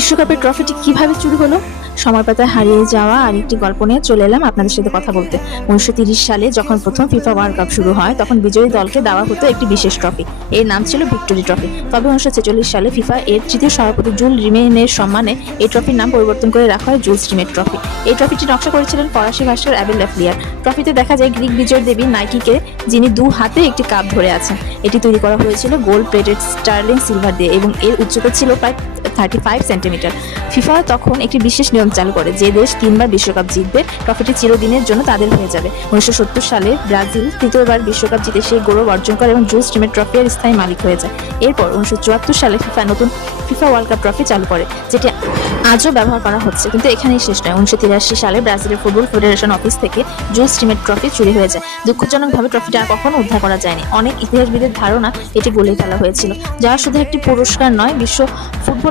বিশ্বকাপের ট্রফিটি কিভাবে চুরি হলো? সময় পাতায় হারিয়ে যাওয়া আরেকটি গল্প নিয়ে চলে এলাম আপনাদের সাথে কথা বলতে। 1930 সালে যখন প্রথম ফিফা ওয়ার্ল্ড কাপ শুরু হয়, তখন বিজয়ী দলকে দেওয়া হতো একটি বিশেষ ট্রফি। এর নাম ছিল ভিক্টোরি ট্রফি। তবে 1946 সালে ফিফা এর তৃতীয় সভাপতি জুল রিমেনের সম্মানে এই ট্রফির নাম পরিবর্তন করে রাখা হয় জুলস রিমেট ট্রফি। এই ট্রফিটি নকশা করেছিলেন ফরাসি ভাস্কর অ্যাবেল ল্যাফলিয়ার। ট্রফিতে দেখা যায় গ্রিক বিজয়ের দেবী নাইকিকে, যিনি দু হাতে একটি কাপ ধরে আছেন। এটি তৈরি করা হয়েছিল গোল্ড প্লেটেড স্টার্লিং সিলভার দিয়ে এবং এর উচ্চতা ছিল প্রায় 35 সেন্টিমিটার। ফিফা তখন একটি বিশেষ নিয়ম চালু করে, যে দেশ 3বার বিশ্বকাপ জিতবে ট্রফিটি চিরদিনের জন্য তাদের হয়ে যাবে। 1970 সালে ব্রাজিল তৃতীয়বার বিশ্বকাপ জিতে সেই গৌরব অর্জন করে এবং জুলস রিমেট ট্রফির স্থায়ী মালিক হয়ে যায়। এরপর 1974 সালে ফিফা নতুন ফিফা ওয়ার্ল্ড কাপ ট্রফি চালু করে, যেটি আজও ব্যবহার করা হচ্ছে। কিন্তু এখানেই শেষ নয়। 1983 সালে ব্রাজিলের ফুটবল ফেডারেশন অফিস থেকে জুলস রিমেট ট্রফি চুরি হয়ে যায়। দুঃখজনকভাবে ট্রফিটা আর কখনো উদ্ধার করা যায়নি। অনেক ইতিহাসবিদের ধারণা এটি গলে ফেলা হয়েছিল, যা শুধু একটি পুরস্কার নয়, বিশ্ব ফুটবল